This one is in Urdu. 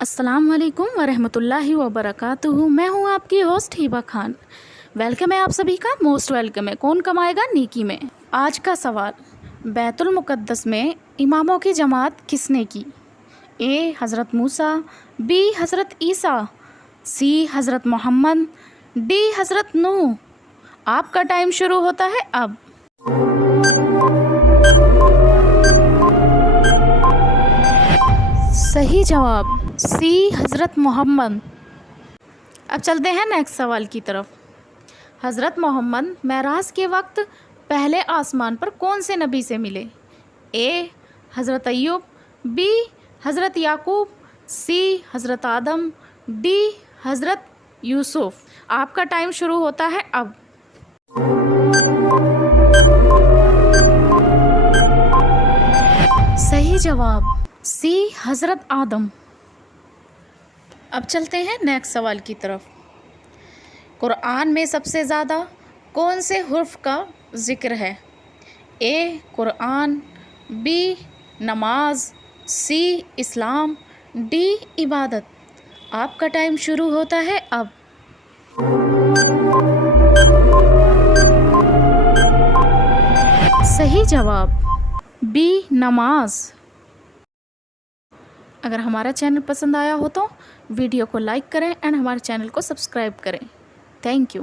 السلام علیکم ورحمۃ اللہ وبرکاتہ۔ میں ہوں آپ کی ہوسٹ ہیبا خان۔ ویلکم ہے آپ سبھی کا، موسٹ ویلکم ہے۔ کون کمائے گا نیکی میں؟ آج کا سوال، بیت المقدس میں اماموں کی جماعت کس نے کی؟ اے حضرت موسیٰ، بی حضرت عیسیٰ، سی حضرت محمد، ڈی حضرت نوح۔ آپ کا ٹائم شروع ہوتا ہے اب۔ صحیح جواب سی حضرت محمد۔ اب چلتے ہیں نیکسٹ سوال کی طرف۔ حضرت محمد معراج کے وقت پہلے آسمان پر کون سے نبی سے ملے؟ اے حضرت ایوب، بی حضرت یعقوب، سی حضرت آدم، ڈی حضرت یوسف۔ آپ کا ٹائم شروع ہوتا ہے اب۔ صحیح جواب سی حضرت آدم۔ اب چلتے ہیں نیکسٹ سوال کی طرف۔ قرآن میں سب سے زیادہ کون سے حرف کا ذکر ہے؟ اے قرآن، بی نماز، سی اسلام، ڈی عبادت۔ آپ کا ٹائم شروع ہوتا ہے اب۔ صحیح جواب بی نماز۔ اگر ہمارا چینل پسند آیا ہو تو ویڈیو کو لائک کریں اینڈ ہمارے چینل کو سبسکرائب کریں۔ Thank you.